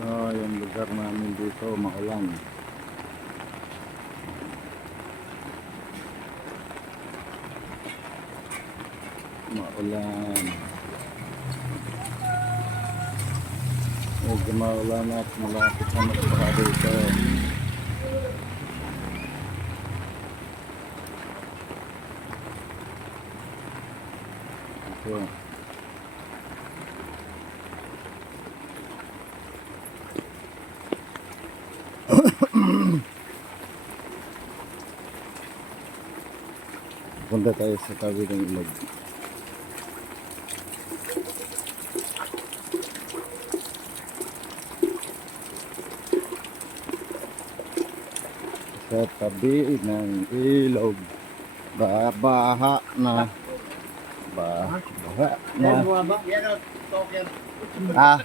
So, yung lugar namin dito, maulan. Maulan. Medyo maulan at malapit na magpaka dito. Ito. Punta tayo sa tabi ng ilog. Sa tabi ng ilog. Baha na. Baha na. Ah.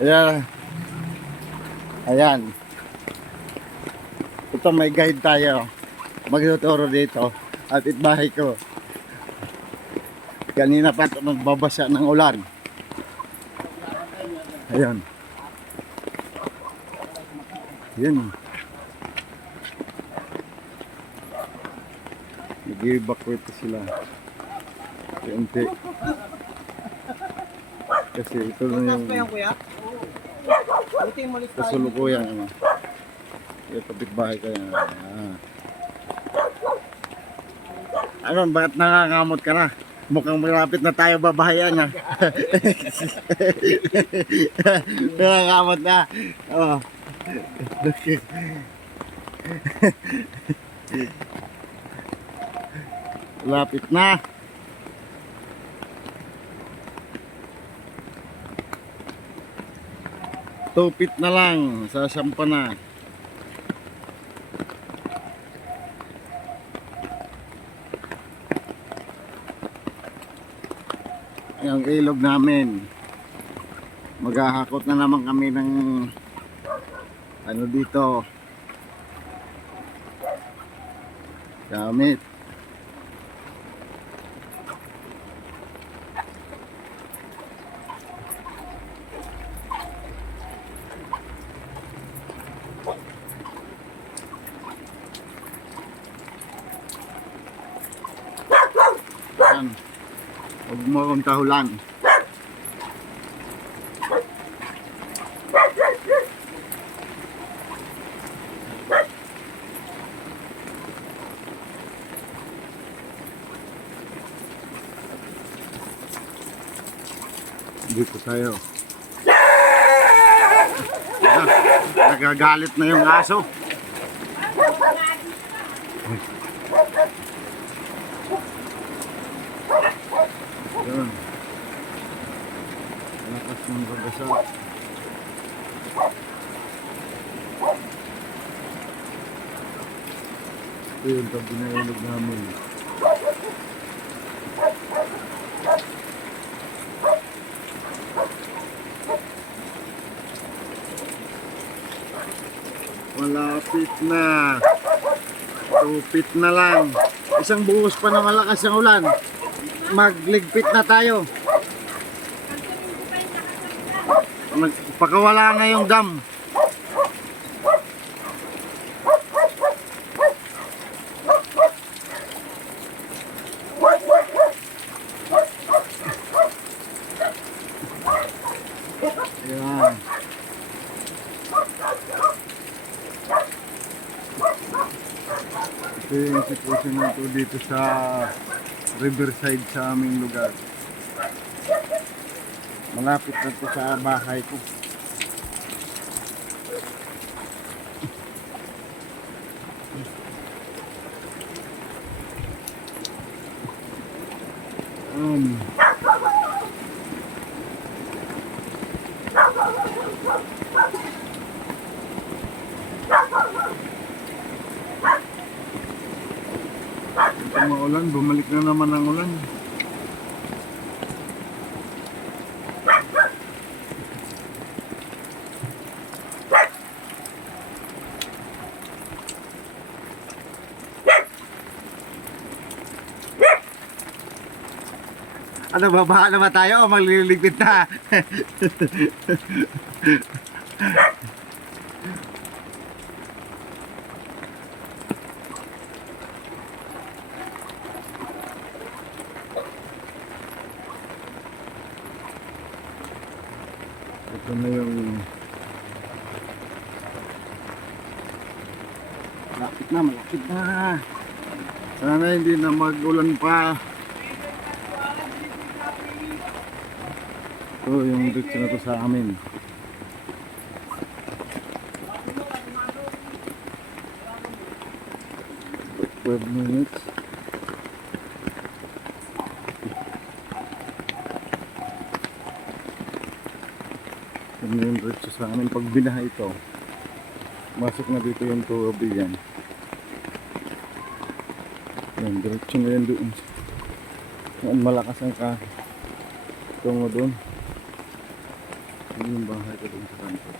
Ayan. Ayan. Ito may guide tayo. Magtuturo dito. At itbahay ko. Kanina pa nagbabasa ng ulan. Ayan. Yan. Nag-evacuate sila. Unti. Kasi ito na yung kasulukuyan. Ano. Ito kapitbahay ko yan. Ano, bakit nangangamot ka na? Mukhang malapit na tayo babahayan ha. Nangangamot na. Oh. Lapit na. Tupit na lang, sasampa na. Yung ilog namin. Maghahakot na naman kami ng ano dito. Gamit. Yan. Huwag mo akong tahulan. Dito tayo. Nagagalit na yung aso. Yan. Lakas ng babasa. Ito yung tabi na ilog namin. Malapit na. Tupit na lang. Isang buhos pa na malakas ang ulan. Magligpit na tayo. Pagkawala na yung dam. Ayan. Ito yung sitwasyon nato dito sa riverside sa aming lugar. Malapit na ito sa bahay ko. Ito maulan, bumalik na naman ang ulan. Ano, babaha na ba tayo o magliligpit na? Ito na yung malapit na. Sana hindi na mag-ulan pa. Ito yung ditso na to sa amin. 12 minutes. Ito na yung ditso sa amin. Pag binaha ito, masok na dito yung tubig yan. Yan, diretso na yan doon. Yan, malakas ang tungo doon. Yan yung bahay ko doon sa kanto.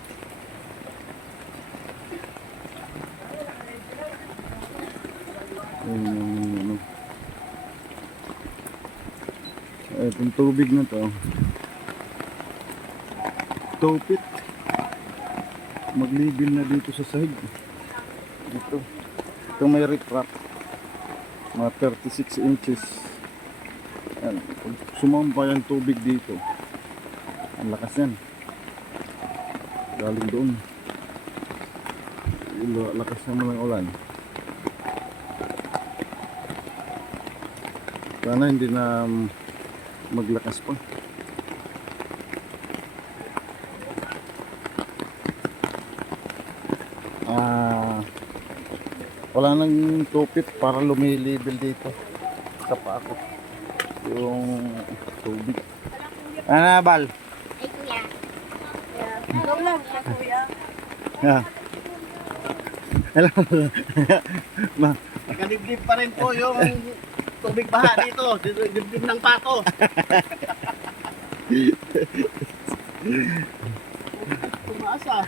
Yan yung ano. Itong tubig na to, 2 feet. Maglibil na dito sa sahig. Dito. Ito may riprap. Mga 36 inches. Yan. Pag sumampa yung tubig dito, ang lakas yan. Galing doon. Lakas naman ng ulan. Sana hindi na maglakas pa. Wala nang tupit para lumilibel dito sa pa ako yung tubig. Ano Bal? Ay kuya. Ikaw lang ka kuya. Yeah. Hello. Nakadibdib pa rin po yung tubig baha dito. Dibdib ng pato. Tumaasa.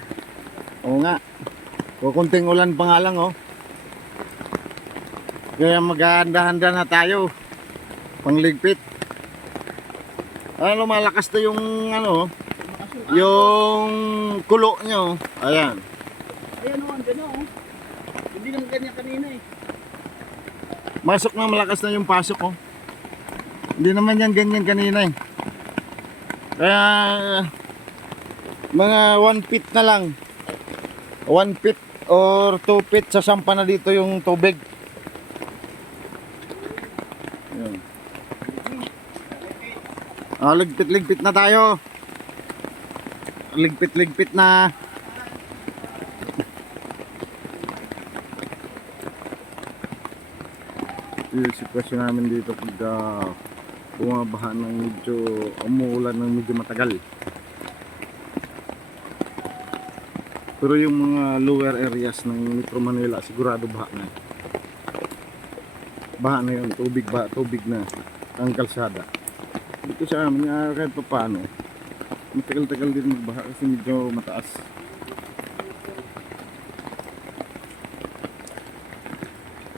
Oo nga. Kukunting ulan pa nga lang oh. Kaya maghahanda-handa na tayo. Pangligpit. Ano, malakas na yung ano, yung kulo nyo. Ayan. Ayan o, andyan o. Hindi naman ganyan kanina eh. Masok na, malakas na yung pasok oh. Hindi naman yan ganyan kanina eh. Kaya mga 1 feet na lang. 1 feet or 2 feet sasampa na dito yung tubig. Ayan. Ligpit-ligpit na tayo. Ligpit-ligpit na. Yung sitwasyon namin dito pag bumabaha ng medyo umuulan ng medyo matagal. Pero yung mga lower areas ng Metro Manila sigurado baha na. Baha na yun, tubig na ang kalsada. Dito sa amin kahit pa paano matagal-tagal din magbaha kasi medyo mataas.